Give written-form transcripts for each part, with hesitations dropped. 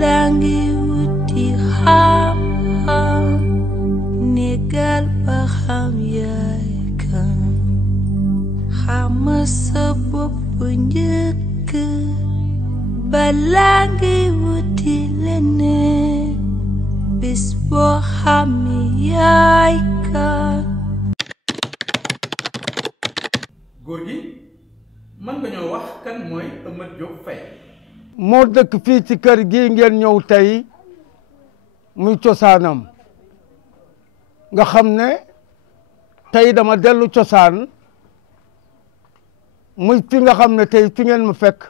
Balangi wuti xam-xam négal ba xam yaay kan xama sa bopp njëkk balangi wuti leneen bis boo xami yaay kan. góor gi mën nga ñoo wax kan mooy Amath Diop Faye. moo dëkk fii ci kër gi ngeen ñëw tey muy cosaanam nga xam ne tey dama dellu cosaan muy fi nga xam ne tey fi ngeen ma fekk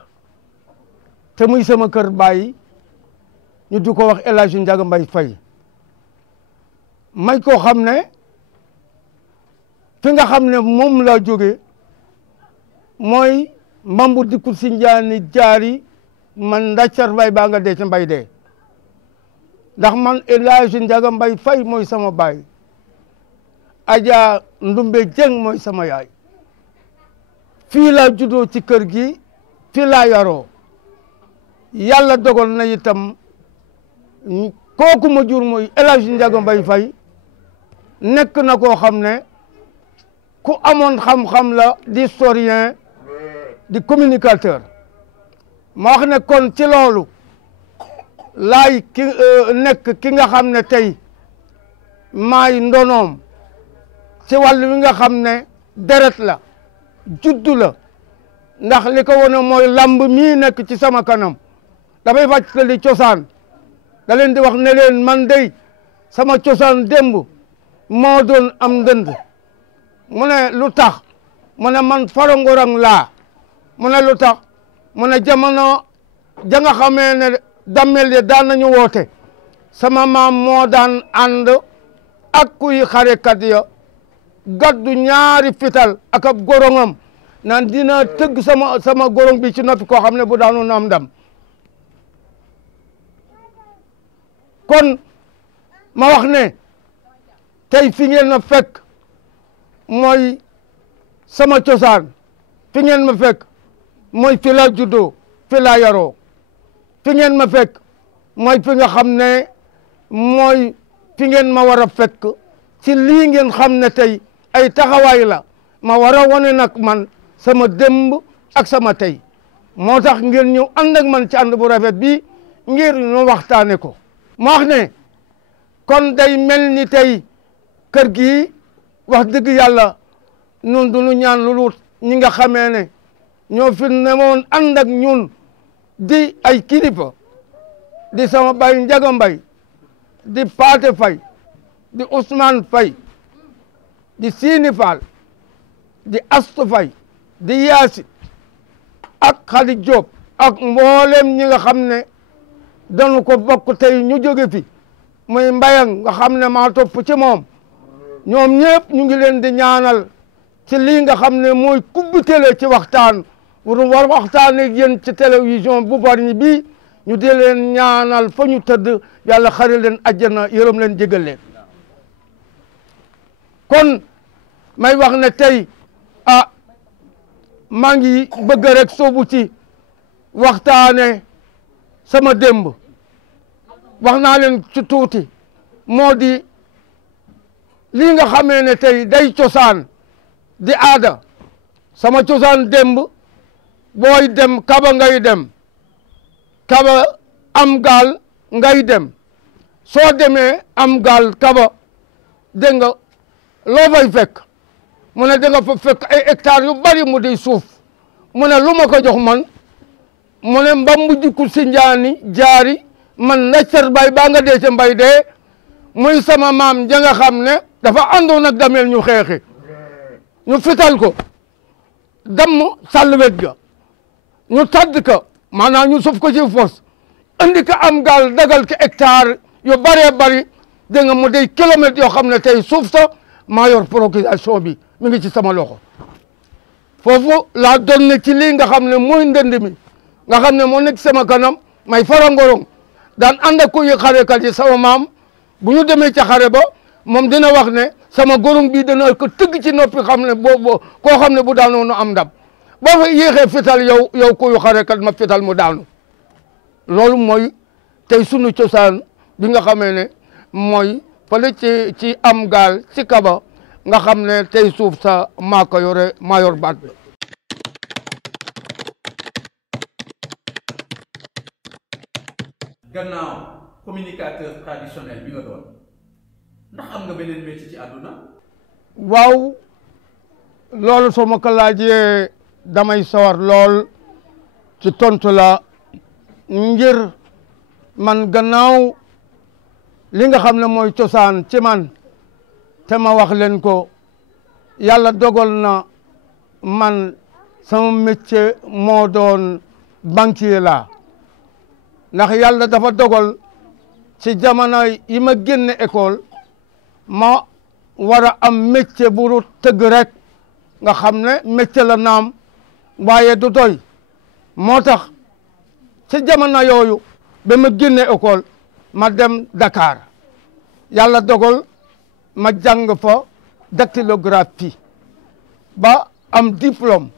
te muy sama kër baay ñu di ko wax El Hadji Ndiaga Mbaye Faye may koo xam ne fi nga xam ne moom laa jóge mooy Mbambu dikku si njaani jaari man ndaccar bay baa nga dee ci mbay dee ndax man El Hadji Ndiaga Mbaye Faye mooy sama baay Adja Ndumbe Jeng mooy sama yaay fii laa juddoo ci kër gi fii laa yaroo yàlla dogal na itam kooku ma jur mooy El Hadji Ndiaga Mbaye Faye nekk na koo xam ne ku amoon xam-xam la di historien di communicateur ma wax ne kon ci loolu laay nekk ki nga xam ne tey maay ndonoom ci wàllu wi nga xam ne deret la juddu la ndax li ko wone mooy lamb mii nekk ci sama kanam dafay fàttali cosaan da leen di wax ne leen man dey sama cosaan démb moo doon am ndënd mu ne lu tax mu ne man farangorang laa mu ne lu tax mu ne jamono ja nga xamee ne dammel ya daan nañu woote sama maam moo daan ànd ak kuy xarekat ya gaddu ñaari fital ak ab gorongam naan dina tëgg sama gorong bi ci noppi koo xam ne bu daanu na am ndam kon ma wax ne tey fi ngeen ma fekk mooy sama cosaan fi ngeen ma fekk mooy fi laa juddoo fi laa yaroo fi ngeen ma fekk mooy fi nga xam ne mooy fi ngeen ma war a fekk ci lii ngeen xam ne tey ay taxawaay la ma war a wane nag man sama démb ak sama tey moo tax ngeen ñëw ànd ak man ci ànd bu rafet bi ngir ñu waxtaane ko ma wax ne kon day mel ni tey kër gi wax dëgg yàlla nun du ñu ñaan lu lut ñi nga xamee ne ñoo fi nemoon ànd ak ñun di ay kilifa di sama baay Ndiaga Mbaye di Paate Faye di Ousmane Faye di Sini Fall di Astu Faye di Yaasi ak Khady Diop ak mboolem ñi nga xam ne dañu ko bokk tey ñu jóge fi muy Mbayang nga xam ne maa topp ci moom ñoom ñëpp ñu ngi leen di ñaanal ci lii nga xam ne mooy kubbitele ci waxtaan war waxtaan ak yéen ci télévision bu bari bi ñu di leen ñaanal fa ñu tëdd yàlla xari leen àjjana yërëm leen jégal leen kon may wax ne tey maa ngi bëgg rek soobu ci waxtaane sama démb wax naa leen ci tuuti moo di lii nga xamee ne tey day cosaan di aada sama cosaan démb booy dem kaba ngay dem kaba am gaal ngay dem soo demee am gaal kaba dégg nga loo fay fekk mu ne da nga fa fekk ay hectares yu bari mu di suuf mu ne lu ma ko jox man mu ne Mbambu dikku si njaani jaari man ndaccar bay baa nga dee ca mbay dee muy sama maam ja nga xam ne dafa àndoon ak damel ñu xeexi ñu fital ko damm sàllwet ga ñu tadd ka maanaam ñu suuf ko ci fos andi ko am gaal dagal ko hectare yu bëree bëri dégg nga mu dey kilomètres yoo xam ne tey suuf sa maa yor procuration bi mi ngi ci sama loxo foofu laa doon ne ci lii nga xam ne mooy ndënd mi nga xam ne moo nekk sama kanam may farangorong daan ànd ak kuy xarekat yi sama maam bu ñu demee ca xare ba moom dina wax ne sama gorong bii dana ko tëgg ci noppi xam ne boo koo xam ne bu daanoo nu am ndam boo fa yéexee fital yow kuy xarekat ma fital mu daanu loolu mooy tey sunu cosaan bi nga xamee ne mooy fële ci am gaal ci Kaba nga xam ne tey suuf sa maa ko yore maa yor baat bi. gannaaw communicateur traditionnel bi nga doon ndax am nga beneen métier ci àdduna. waaw loolu soo ma ko laajee damay sawar lool ci tontu la ngir man gannaaw li nga xam ne mooy cosaan ci man te ma wax leen ko yàlla dogal na man sama métier moo doon banquier la ndax yàlla dafa dogal ci jamono yi ma génne école ma war a am métier bu tëgg rek nga xam ne métier la naam waaye du doy moo tax ci jamono yooyu ba ma génne école ma dem Dakar yàlla dogal ma jàng fa dactylographie ba am diplôme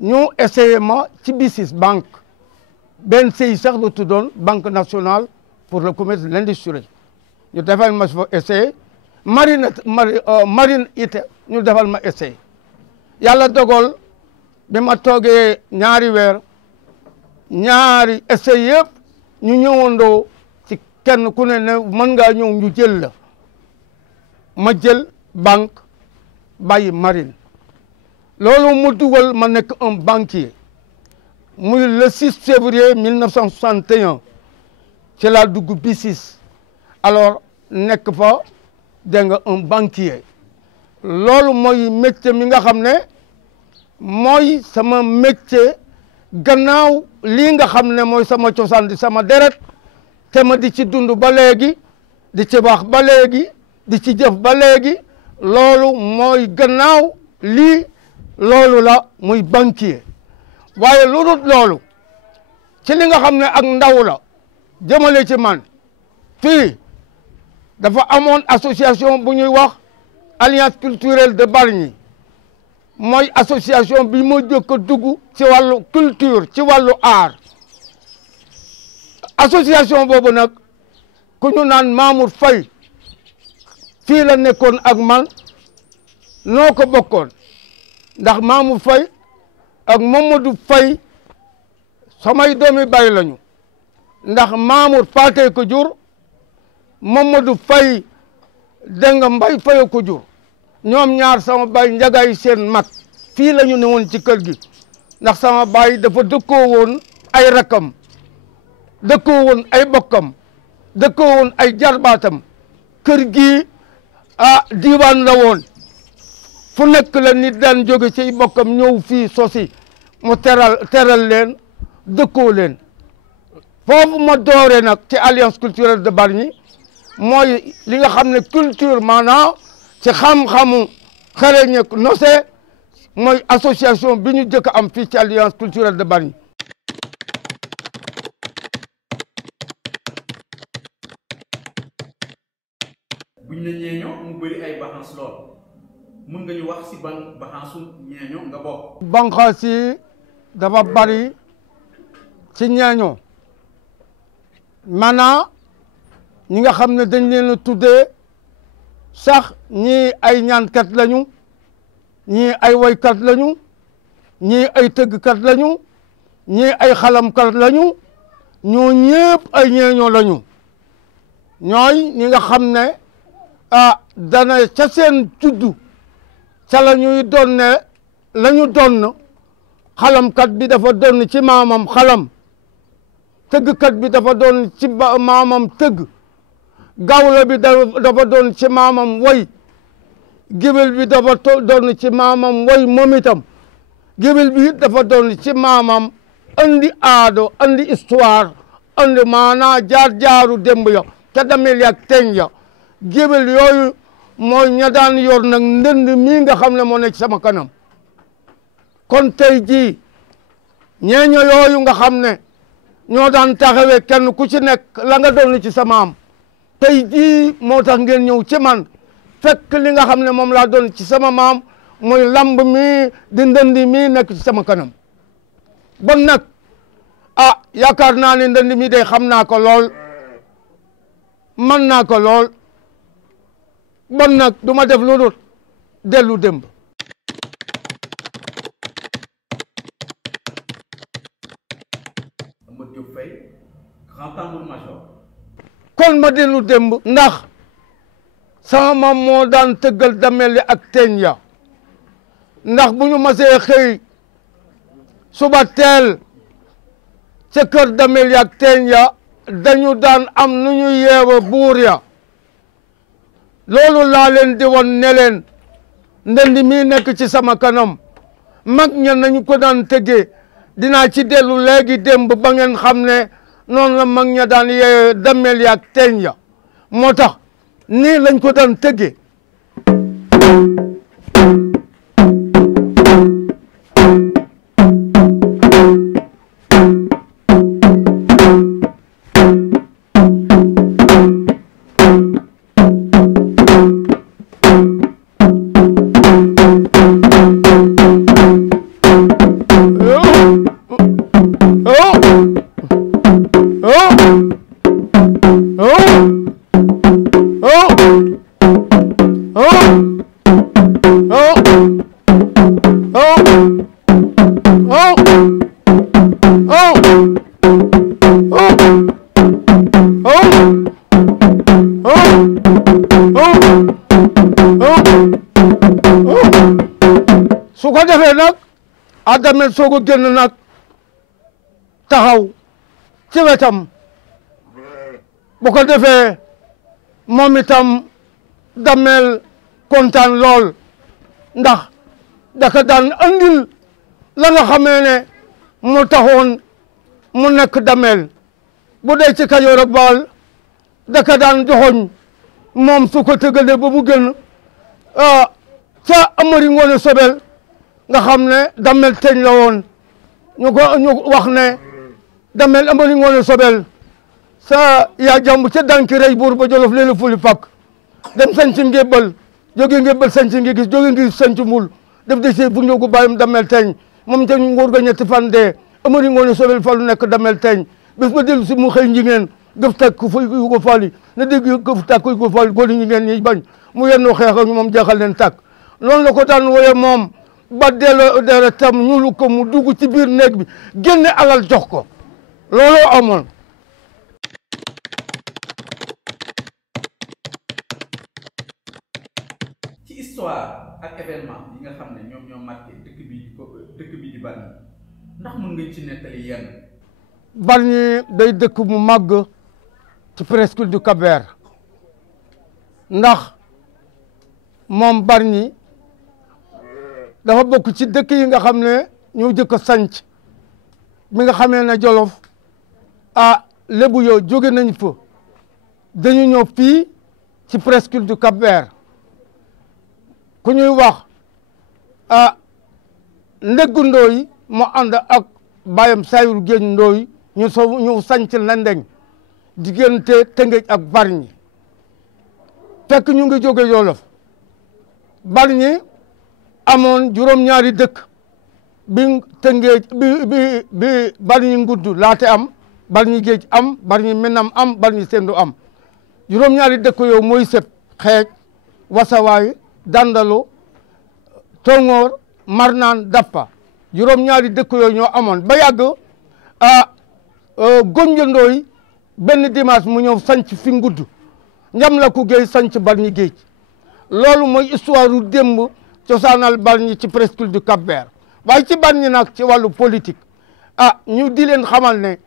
ñu essayé ma ci BICIS banque benn CI sax lu tuddoon banque nationale pour le commerce et l'industrie ñu defal ma fa essayé marine it ñu defal ma essayé yàlla dogal bi ma toogee ñaari weer ñaari essai yëpp ñu ñëwandoo ci kenn ku ne mën ngaa ñëw ñu jël la ma jël banque bàyyi marine loolu mu dugal ma nekk un banquier muy le 6 février 1961 ci laa dugg BICIS alors nekk fa dégg nga un banquier loolu mooy métier mi nga xam ne mooy sama métier gannaaw lii nga xam ne mooy sama cosaan di sama deret te ma di ci dund ba léegi di ci wax ba léegi di ci jëf ba léegi loolu mooy gannaaw lii loolu la muy banquier waaye lu dul loolu ci li nga xam ne ak ndaw la jëmale ci man fii dafa amoon association bu ñuy wax alliance culturelle de Bargny mooy association bi moo jëkk a dugg ci wàllu culture ci wàllu art association boobu nag ku ñu naan Mamour Faye fii la nekkoon ak man noo ko bokkoon ndax Mamour Faye ak Mamadou Faye samay doomi bay lañu ndax Mamour Paate ko jur Mamadou Faye dégg nga Mbay Faye ko jur ñoom ñaar sama baay njagay seen mag fii la ñu ne woon ci kër gi ndax sama baay dafa dëkkoo woon ay rakam dëkkoo woon ay bokkam dëkkoo woon ay jarbaatam kër gi diiwaan la woon fu nekk la nit daan jóge ci bokkam ñëw fii sosi mu teral leen dëkkoo leen foofu ma doore nag ci alliance culturelle de Bargny mooy li nga xam ne culture maanaam ci xam-xamu xereñ ak nose mooy association bi ñu jëkk am fii ci alliance culturelle de Bargny. buñ ne ñeeño mu bëri ay baxans lool mun nga ñu wax si ban baxansu ñeeño nga bokk. banqaas yi dafa bari ci ñeeño maanaam ñi nga xam ne dañ leen a tuddee sax ñii ay ñaankat lañu ñii ay woykat lañu ñii ay tëggkat lañu ñii ay xalamkat lañu ñoo ñëpp ay ñeeño lañu ñooy ñi nga xam ne dana ca seen juddu ca la ñuy doon ne la ñu doon xalamkat bi dafa doon ci maamam xalam tëggkat bi dafa doon ci maamam tëgg gawlo bi dafa doon ci maamam woy géwél bi dafa doon ci maamam woy moom itam géwél bi dafa doon ci maamam andi aado andi histoire andi maanaa jaar-jaaru démb ya ca damel yak teñ ya géwél yooyu mooy ña daan yor nag ndënd mii nga xam ne moo nekk sama kanam kon tey jii ñeeño yooyu nga xam ne ñoo daan taxawee kenn ku ci nekk la nga doon ci sa maam tey jii moo tax ngeen ñëw ci man fekk li nga xam ne moom laa doon ci sama maam mooy lamb mi di ndëndi mi nekk ci sama kanam bon nag ah yaakaar naa ne ndënd mi de xam naa ko lool mën naa ko lool bon nag du ma def lu dul dellu démb. Amadou Diop Faye, grand tambour-major. kon ma dellu démb ndax sama maam moo daan tëggal damel yi ak teeñ ya ndax bu ñu masee xëy suba teel ca kër damel ya ak teeñ ya dañu daan am nu ñu yeewa buur ya loolu laa leen di woon ne leen ndënd mi nekk ci sama kanam mag ña nañu ko daan tëggee dinaa ci dellu léegi démb ba ngeen xam ne noonu la mag ña daan yeewe damel ya ak teeñ ya moo tax nii lañ ko daan tëggee su ko defee nag Adamel soog a génn nag taxaw ci wetam bu ko defee moom itam Damel kontaan lool ndax daka daan andil la nga xamee ne mu taxoon mu nekk Damel bu dee ci Kajoor ak Bawol daka daan joxoñ moom su ko tëgalee ba mu génn ca Amari Ngoone Sobel nga xam ne Damel teeñ la woon ñu wax ne Damel Amari Ngoone Sobel sa yaa jàmb ca danki rey buur ba Jolof leelu fuli pak dem sanc Ngébbal jóge Ngébbal sanc ngi gis jóge ngi sanc Mbul def de see bu njogu bàyyam Damel teeñ moom te nguur ga ñetti fan dee Amari Ngoone Sobel falu nekk Damel teeñ bés ba dellu si mu xëy njigéen gëf tak ku fay yu ko fali na dégg gëf tak yu ko fali góor ñi ngeen ñi bañ mu yennoo xeex ak moom jeexal leen tàkk loolu la ko daan wooye moom ba delloo dere tam ñulu ko mu dugg ci biir néeg bi génne alal jox ko looloo amoon. ci histoire ak événement yi nga xam ne ñoom ñoo marqué dëkk bi di Bargny ndax mën nga ci nettali yenn. Bargny day dëkk mu màgg ci presqu'île du Cap-Vert ndax moom Bargny dafa bokk ci dëkk yi nga xam ne ñoo jëkk a sanc mi nga xamee ne Jolof lébu yoo jóge nañ fa dañu ñëw fii ci presqu'île du Cap-Vert ku ñuy wax Ndeggu Ndooy mu ànd ak bàyyam Sayru Géej Ndooy ñu sanc Lendeng diggante Tëngéej ak Bargny fekk ñu ngi jóge Jolof Bargny amoon juróom-ñaari dëkk bi Tëngéej bi Bargny Ngudd laate am Bargny Géej am Bargny Minam am Bargny Sendu am juróom-ñaari dëkk yow mooy sëb Xeej Wasawaay Dandalo Tongoor Marnaan Dappa juróom-ñaari dëkk yooyu ñoo amoon ba yàgg Gonjandooy benn dimanche mu ñëw sanc fi Ngudd njam la ku géey sanc Bargny Géej loolu mooy histoire u démb cosaanal Bargny ci presqu'île du Cap-Vert waaye ci Bargny nag ci wàllu politique ñu di leen xamal ne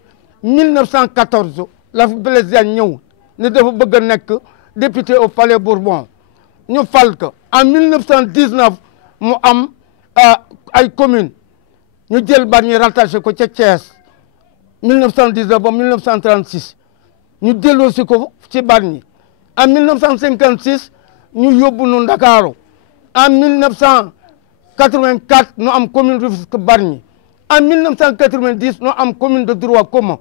1914 la fi Blaise Diagne ñëw ne dafa bëgg a nekk député au Palais Bourbon ñu fal ko en 1919 mu am ay commune ñu jël Bargny rattaché ko ca Thiès 1919 ba 1936 ñu delloosi ko ci Bargny en 1956 ñu yóbbu nu Ndakaaru en 1984 nu am commune Rufisque Bargny en 1990 nu am commune de droit commun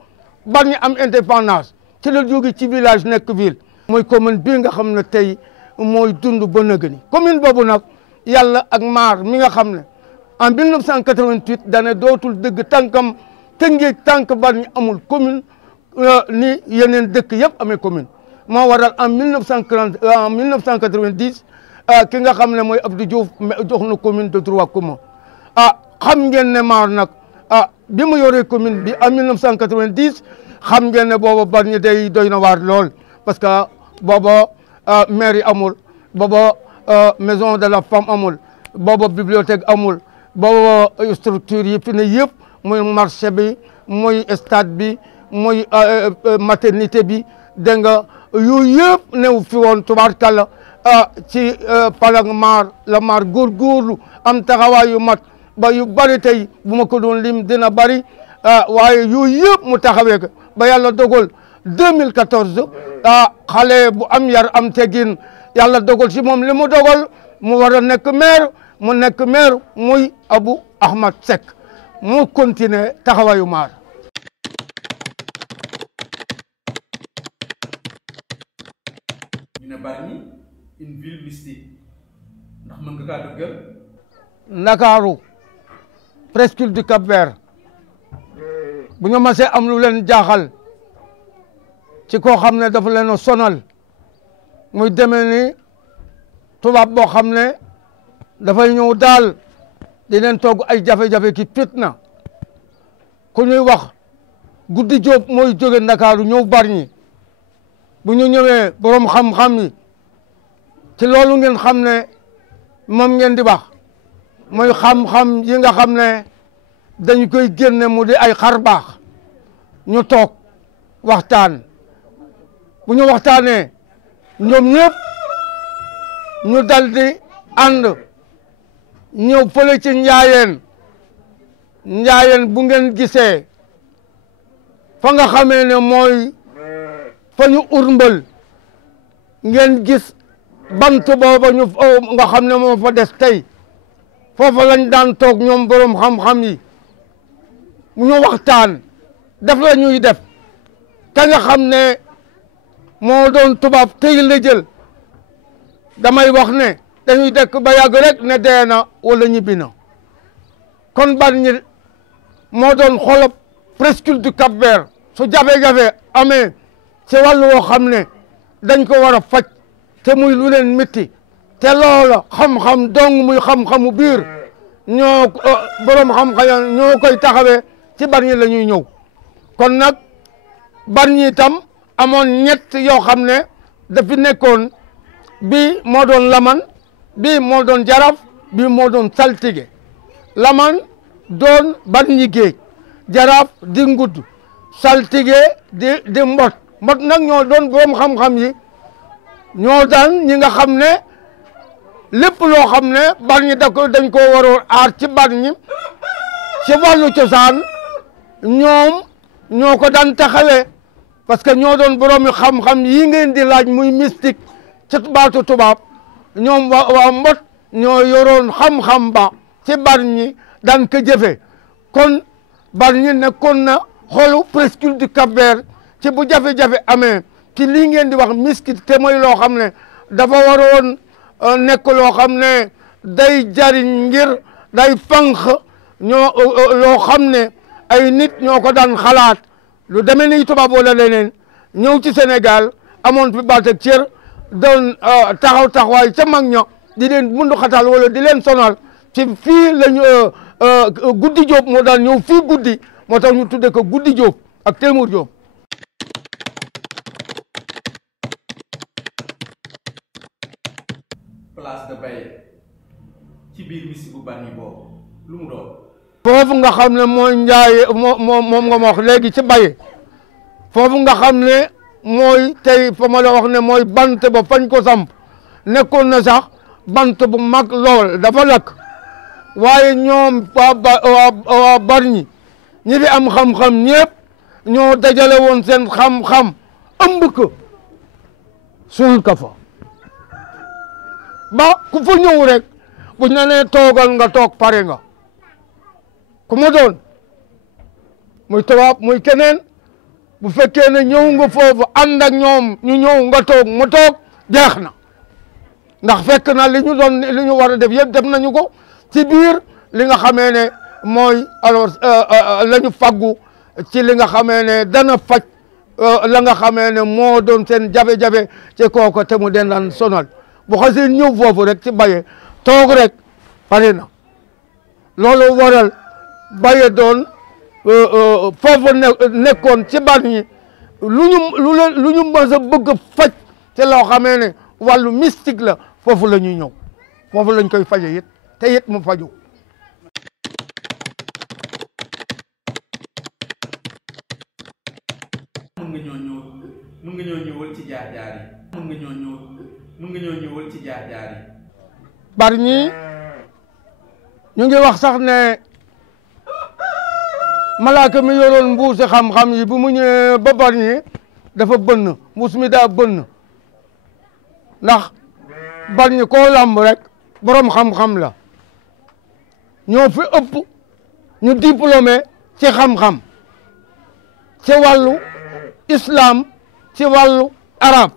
Bargny am indépendance ci la jóge ci village nekk ville mooy commune bii nga xam ne tey mooy dund ba nëgëni commune boobu nag yàlla ak maar mi nga xam ne en 1988 dane dootul dëgg tànkam Tëngéej tànk Bargny amul commune ni yeneen dëkk yëpp amee commune moo waral en 1990 ki nga xam ne mooy Abdou Diouf jox na commune de droit commun xam ngeen ne maar nag bi mu yoree commune bi en 1990 xam ngeen ne booba Bargny day doy na waar lool parce que booba mairie amul booba maison de la femme amul booba bibliothèque amul booba structure yi fi ne yëpp muy marché bi muy stade bi muy maternité bi dégg nga yooyu yëpp new fi woon tubaarkàlla ci palang maar la maar góorgóorlu am taxawaay yu mat ba yu bari tey bu ma ko doon lim dina bari waaye yooyu yëpp mu taxawee ko ba yàlla dogal 2014 xale bu am yar am teggin yàlla dogal si moom li mu dogal mu war a nekk maire mu nekk maire muy Abou Ahmad Seck mu continuer taxawaayu maar. ñu ne Bargny une ville mystique ndax mën nga kaa dëggal. Ndakaaru presqu'île du Cap-Vert bu ñu masee am lu leen jaaxal ci koo xam ne dafa leen a sonal muy demee ni tubaab boo xam ne dafay ñëw daal di leen togg ay jafe-jafe ki fitna ku ñuy wax Guddi Jóob mooy jóge Ndakaaru ñëw Bargny bu ñu ñëwee borom xam-xam yi ci loolu ngeen xam ne moom ngeen di wax mooy xam-xam yi nga xam ne dañu koy génne mu di ay xar baax ñu toog waxtaan bu ñu waxtaanee ñoom ñëpp ñu dal di ànd ñëw fële ci njaayeen bu ngeen gisee fa nga xamee ne mooy fa ñu urmbal ngeen gis bant booba ñu nga xam ne moo fa des tey foofa lañ daan toog ñoom borom xam-xam yi ñu waxtaan def la ñuy def ka nga xam ne moo doon tubaab tey la jël damay wax ne dañuy dekk ba yàgg rek ne dee na wala ñibbi na kon Bargny moo doon xolob presqu'île du Cap-Vert su jafe-jafe amee ci wàllu woo xam ne dañ ko war a faj te muy lu leen métti te loola xam-xam dong muy xam-xamu biir ñoo borom xam-xam ñoo koy taxawee ci Bargny la ñuy ñëw kon nag Bargny itam amoon ñett yoo xam ne dafi nekkoon bii moo doon laman bii moo doon jaraf bii moo doon saltige laman doon Bargny géej jaraf di ngudd saltige di mbot nag ñoo doon borom xam-xam yi ñoo daan ñi nga xam ne lépp loo xam ne Bargny dañ ko waroon aar ci Bargny ci wàllu cosaan ñoom ñoo ko daan taxawee parce que ñoo doon boroomi xam-xam yi ngeen di laaj muy mystique ci baatu tubaab ñoom waa mbot ñoo yoroon xam-xam ba ci Bargny daan ko jëfe kon Bargny nekkoon na xolu presqu'île du Cap-Vert ci bu jafe-jafe amee ci lii ngeen di wax mystique te mooy loo xam ne dafa waroon nekk loo xam ne day jariñ ngir day fanq loo xam ne ay nit ñoo ko daan xalaat lu demee ni tubaab wala leneen ñëw ci Sénégal amoon fi baat ak cër doon taxawaay ca mag ña di leen bundu xatal wala di leen sonal ci fii lañu Guddi Jóob moo daan ñëw fii guddi moo tax ñu tudde ko Guddi Jóob ak Téemour Jóob. place de Baye ci biir mystique bu Bargny boobu lu mu doon. foofu nga xam ne mooy njaaye moom nga ma wax léegi ci Baye foofu nga xam ne mooy tey fa ma la wax ne mooy bant ba fañ ko samp nekkoon na sax bant bu mag lool dafa lakk waaye ñoom waa Bargny ñi fi am xam-xam ñëpp ñoo dajale woon seen xam-xam ëmb ko suul ka fa ba ku fa ñëw rek buñ la nee toogal nga toog pare nga ku mu doon muy tubaab muy keneen bu fekkee ne ñëw nga foofu ànd ak ñoom ñu ñëw nga toog mu toog jeex na ndax fekk na li ñu war a def yëpp def nañu ko ci biir li nga xamee ne mooy alors la ñu faggu ci li nga xamee ne dana faj la nga xamee ne moo doon seen jafe-jafe ci kooku te mu den daan sonal bu xasee ñëw foofu rek ci Baye toog rek pare na loolu waral Baye doon foofu nekkoon ci Bargny lu ñu mës a bëgg faj te loo xamee ne wàllu mystique la foofu la ñuy ñëw foofu lañ koy faje it te it mu faju mën nga ñoo ñëwal ci jaar-jaar yi mën nga ñoo ñëwal ci jaar-jaar yi Bargny ñu ngi wax sax ne malaaka mi yoroon mbuusi xam-xam yi bu mu ñëwee ba Bargny dafa bënn mbuus mi daa bënn ndax Bargny koo lamb rek borom xam-xam la ñoo fi ëpp ñu diplômé ci xam-xam ci wàllu islam ci wàllu arab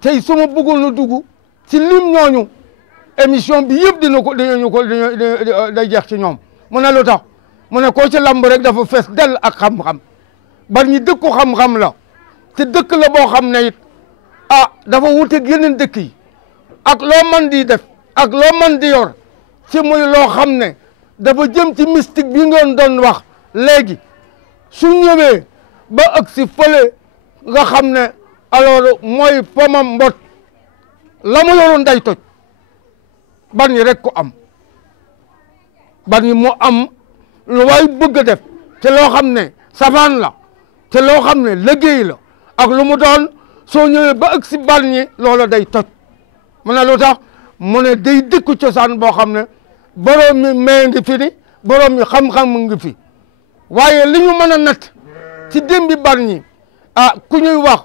tey su ma bëggoon a dugg ci lim ñooñu émission bi yëpp day jeex ci ñoom mu ne lu tax mu ne koo ci lamb rek dafa fees dell ak xam-xam Bargny dëkku xam-xam la te dëkk la boo xam ne it dafa wuteeg yeneen dëkk yi ak loo man di def ak loo man di yor ci muy loo xam ne dafa jëm ci mystique bi ngeen doon wax léegi su ñëwee ba ak si fële nga xam ne alors mooy pomam mbot la mu yoroon day toj Bargny rek ko am Bargny mu am lu waay bëgg a def te loo xam ne savane la te loo xam ne liggéey la ak lu mu doon soo ñëwee ba ak si Bargny loola day toj mu ne lu tax mu ne day dëkku cosaan boo xam ne borom mi mee ngi fi ni borom mi xam-xam ngi fi waaye li ñu mën a natt ci démbi Bargny ku ñuy wax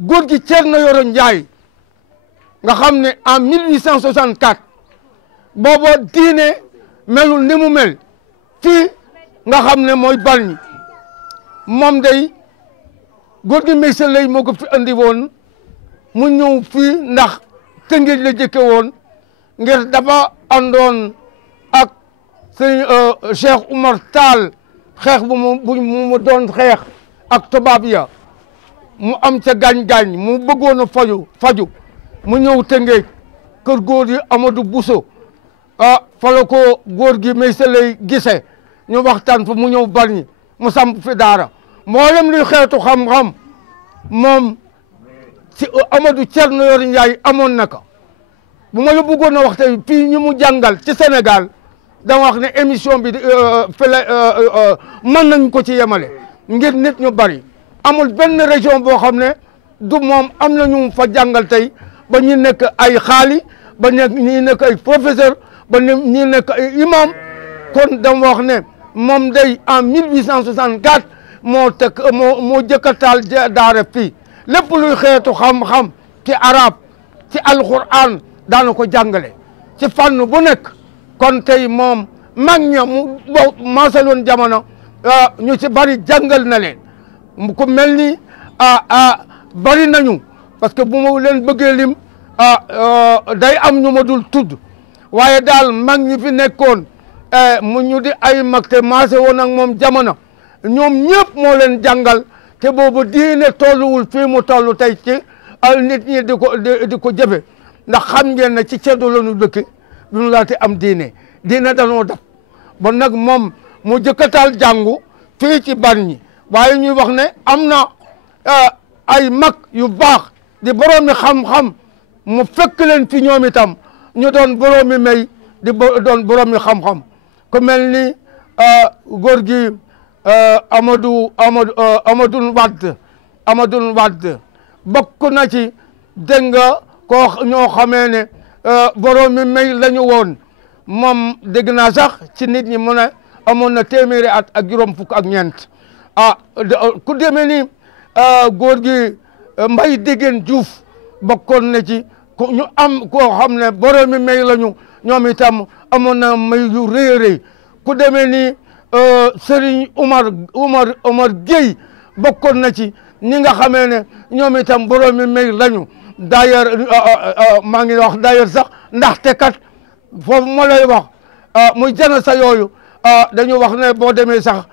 góor gi Thierno Yoro Ndiaye nga xam ne en 1864 booba diine melul ni mu mel fii nga xam ne mooy Bargny moom day góor gi Maysa Lay moo ko fi andi woon mu ñëw fii ndax Tëngéej la jëkke woon ngir dafa àndoon ak sëñ Cheikh Oumar Tall xeex bu mu doon xeex ak tubaab ya mu am ca gaañ-gaañ mu bëggoon a faju mu ñëw Tëngéej kër góor yi Amadou Bousso fa la ko góor gi Maysa Lay gise ñu waxtaan fa mu ñëw Bargny mu samp fi daara mboolem luy xeetu xam-xam moom ci Amadou Thierno Yoro Ndiaye amoon na ko bu ma la bëggoon a wax tey fii ñu mu jàngal ci Sénégal dama wax ne émission bi fële mën nañ ko ci yemale ngir nit ñu bari amul benn région boo xam ne du moom am na ñu fa jàngal tey ba ñu nekk ay xaali ba ñi nekk ay professeur ba ñi nekk ay imam kon dama wax ne moom day en 1864 moo jëkkataal daara fii lépp luy xeetu xam-xam ci arab ci alquran daana ko jàngale ci fànn bu nekk kon tey moom mag ña mu maasaloon jamono ñu ci bari jàngal na leen ku mel ni bari nañu parce que bu ma leen bëggee lim day am ñu ma dul tudd waaye daal mag ñi fi nekkoon mu ñu di ay mag te maase woon ak moom jamono ñoom ñëpp moo leen jàngal te boobu diine tolluwul fii mu toll tey ci nit ñi di ko jëfe ndax xam ngeen ne ci ceddo la ñu dëkk bi ñu laati am diine danoo def bon nag moom mu jëkkataal jàngu fii ci Bargny waaye ñuy wax ne am na ay mag yu baax di boroomi xam-xam mu fekk leen fi ñoom itam ñu doon boroomi may di doon boroomi xam-xam ku mel ni góor gi Amadou Wade bokk na ci dégg nga koo ñoo xamee ne boroomi may la ñu woon moom dégg naa sax ci nit ñi mu ne amoon na téeméeri at ak juróom fukk ak ñeent ku demee ni góor gi Mbay Dégeen Diouf bokkoon na ci ñu am koo xam ne boroomi may lañu ñoom itam amoon na may yu rëy a rëy ku demee ni Serigne Omar Gueye bokkoon na ci ñi nga xamee ne ñoom itam boroomi may lañu d'ailleurs maa ngi wax d'ailleurs sax ndaxte kat foofu ma lay wax muy jana sa yooyu dañu wax ne boo demee sax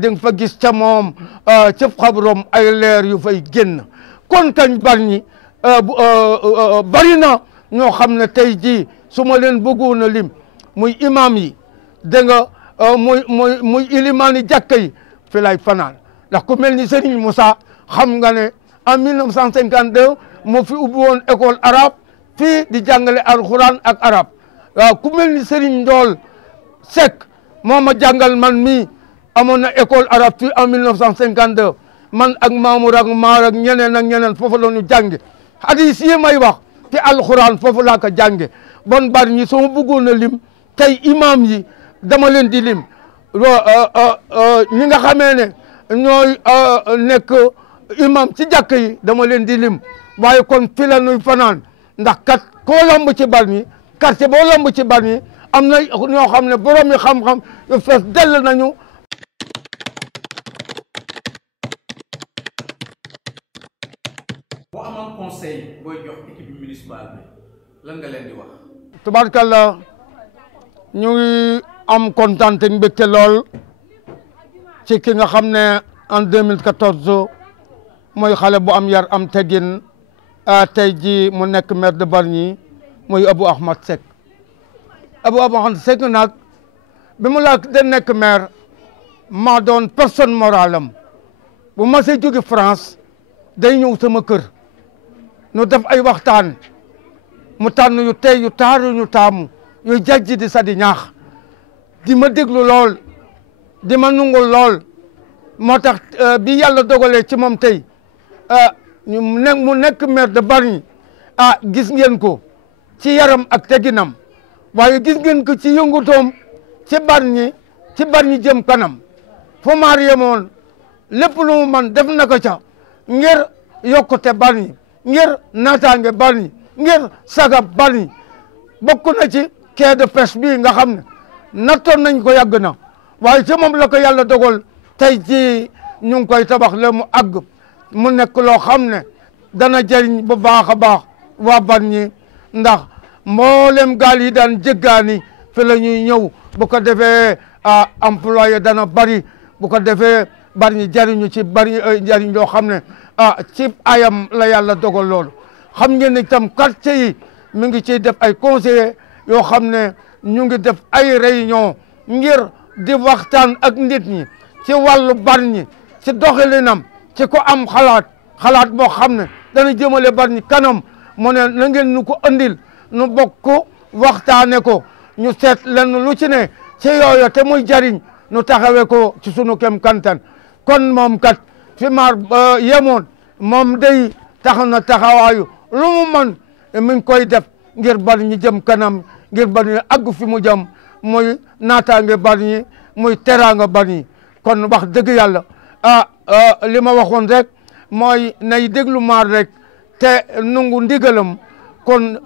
di nga fa gis ca moom ca xabrom ay leer yu fay génn kon kañ Bargny bari na ñoo xam ne tey jii su ma leen bëggoon a lim muy imam yi dégg nga muy ilimaani jàkka yi fi lay fanaan ndax ku mel ni Serigne Moussa xam nga ne en 1952 moo fi ubbi woon école arabe fii di jàngale alxuraan ak arabe waaw ku mel ni Serigne Ndool Seck moo ma jàngal man mii amoon na école arabe fii en 1952 man ak Mamour ak Maar ak ñeneen foofu la ñu jànge hadis yi may wax te alxuraan foofu laa ko jànge bon Bargny soo bëggoon a lim tey imam yi dama leen di lim ñi nga xamee ne ñooy nekk imam ci jàkk yi dama leen di lim waaye kon fi la ñuy fanaan ndax kat koo lamb ci Bargny quartier boo lamb ci Bargny am na ñoo xam ne borom yi xam-xam yu fees dell nañu. boo amoon conseil booy jox équipe municipale bi lan nga leen di wax. tubaarkalla ñu ngi am kontaan te mbégte lool ci ki nga xam ne en 2014 mooy xale bu am yar am teggin tey ji mu nekk maire de Bargny mooy Abou Ahmed Seck Abou Ahmed Seck nag bi mu la de nekk maire maa doon personne morale am bu ma see jóge France day ñëw sama kër nu def ay waxtaan mu tànn yu tey yu taaru ñu taamu yu jajji di sa di ñaax di ma déglu lool di ma nungul lool moo tax bi yàlla dogalee ci moom tey mu nekk maire de Bargny gis ngeen ko ci yaram ak teginam waaye gis ngeen ko ci yëngutoom ci Bargny jëm kanam fu maar yemoon lépp lu mu man def na ko ca ngir yokkute Bargny ngir naataange Bargny ngir sagab Bargny bokk na ci quai de pêche bii nga xam ne nattoon nañ ko yàgg na waaye ci moom la ko yàlla dogal tey ci ñu ngi koy tabax le mu àgg mu nekk loo xam ne dana jëriñ bu baax a baax waa Bargny ndax mboolem gaal yi daan jéggaani fi la ñuy ñëw bu ko defee employé dana bari bu ko defee Bargny jariñu ci bari jariñ loo xam ne ci ayam la yàlla dogal loolu xam ngeen ne itam quartier yi mi ngi ciy def ay conseillers yoo xam ne ñu ngi def ay réunion ngir di waxtaan ak nit ñi ci wàllu Bargny ci doxalinam ci ko am xalaat boo xam ne dana jëmale Bargny kanam mu ne na ngeen nu ko andil nu bokk waxtaane ko ñu seet lenn lu ci ne ci yooyu te muy jariñ nu taxawee ko ci sunu kem kantan kon moom kat fi maar yemoon moom day taxaw na taxawaayu lu mu man mi ngi koy def ngir Bargny jëm kanam ngir Bargny àgg fi mu jëm muy naataange Bargny muy teraanga Bargny kon wax dëgg yàlla li ma waxoon rek mooy nay déglu maar rek te nungu ndigalam kon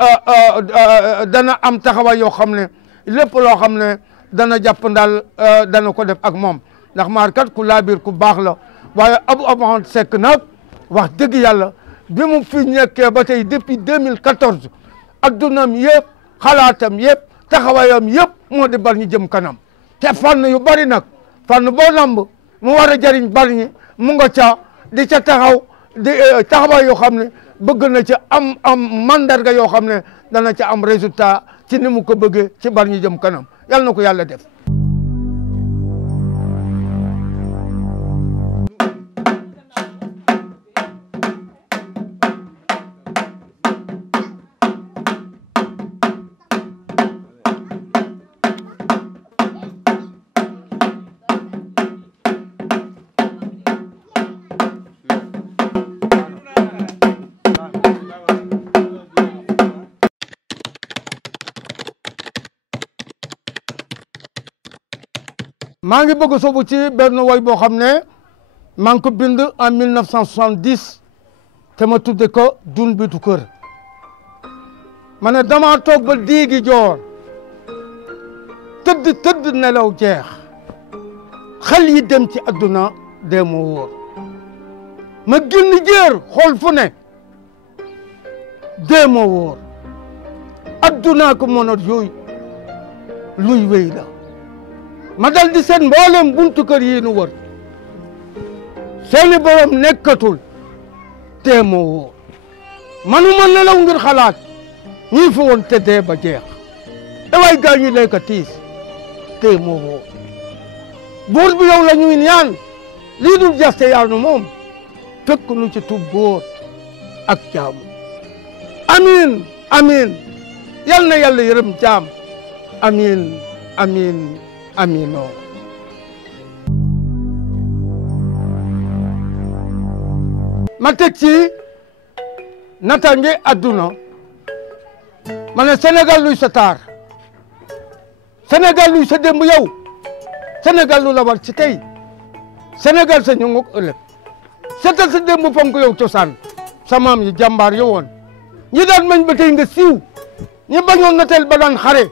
dana am taxawaay yoo xam ne lépp loo xam ne dana jàpp ndaal dana ko def ak moom ndax maar kat ku laabir ku baax la waaye Abou Ahmed Seck nag wax dëgg yàlla bi mu fi nekkee ba tey depuis 2014 addunaam yëpp xalaatam yëpp taxawaayam yëpp moo di Bargny jëm kanam te fànn yu bari nag fànn boo lamb mu war a jariñ Bargny mu nga ca di ca taxaw di taxawaay yoo xam ne bëgg na ci am mandarga yoo xam ne dana ca am résultat ci ni mu ko bëggee ci Bargny jëm kanam yàlla na ko yàlla def. maa ngi bëgg a sóobu ci benn woy boo xam ne maa ngi ko bind en 1970 te ma tudde ko dun bitu kër ma ne dama toog ba diigi joor tëdd nelaw jeex xel yi dem ci adduna dee moo wóor ma génn jéer xool fu ne dee moo wóor adduna ko mën a yooyu luy wéy la ma dal di seen mboolem buntu kër yi nu wër seeni borom nekkatul te moo wóor manuma nelaw ngir xalaat ñii fi woon te dee ba jeex daway gaa ñi lekk tiis te moo wóor buur bi yow la ñuy ñaan lii dul jaste yaanu moom fekk nu ci tub góor ak jaamu amiin amiin yal na yàlla yërëm jaam amiin amiin amiinoo ma teg ci natange adduna ma ne Sénégal luy sa taar Sénégal luy sa démb yow Sénégal lu la war ci tey Sénégal sa ñu ngoog ëllëg seetal sa démb fonk yow cosaan sa maam yi jàmbaar yo woon ñi daan mañ ba tey nga siiw ñi bañoon na teel ba daan xare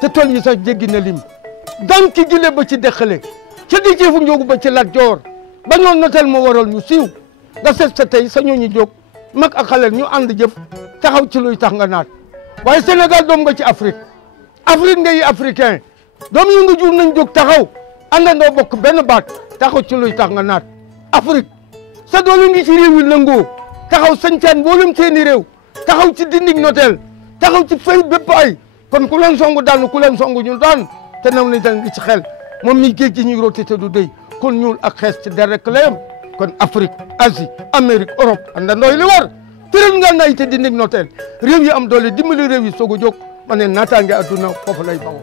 te tool yi sax jéggi na lim dan ki gile ba ci deqale ca di ceefu njóogu ba ci Lat Joor bañoon na teel moo waral ñu siiw nga seet sa tey sa ñooñu jóg mag ak xaleel ñu ànd jëf taxaw ci luy tax nga naat waaye Sénégal doom nga ci Afrique Afrique ngay africain doom yi nga jur nañ jóg taxaw àndandoo bokk benn baat taxaw ci luy tax nga naat Afrique sa doole ngi ci réew yi nangoo taxaw sañcaan mboolem seeni réew taxaw ci dindig noteel taxaw ci fay bépp ay kon ku leen songu daanu ku leen songu ñu daan te naw ni dal ngi ci xel moom mi géej gi ñuy rooti te du dey kon ñuul ak xees ci der rek la yem kon Afrique Asie Amérique Europe àndandooy li war tëral nga nay te dindig noteel réew yi am doole dimbali réew yi soog a jóg ma ne naataange adduna foofu lay bawoo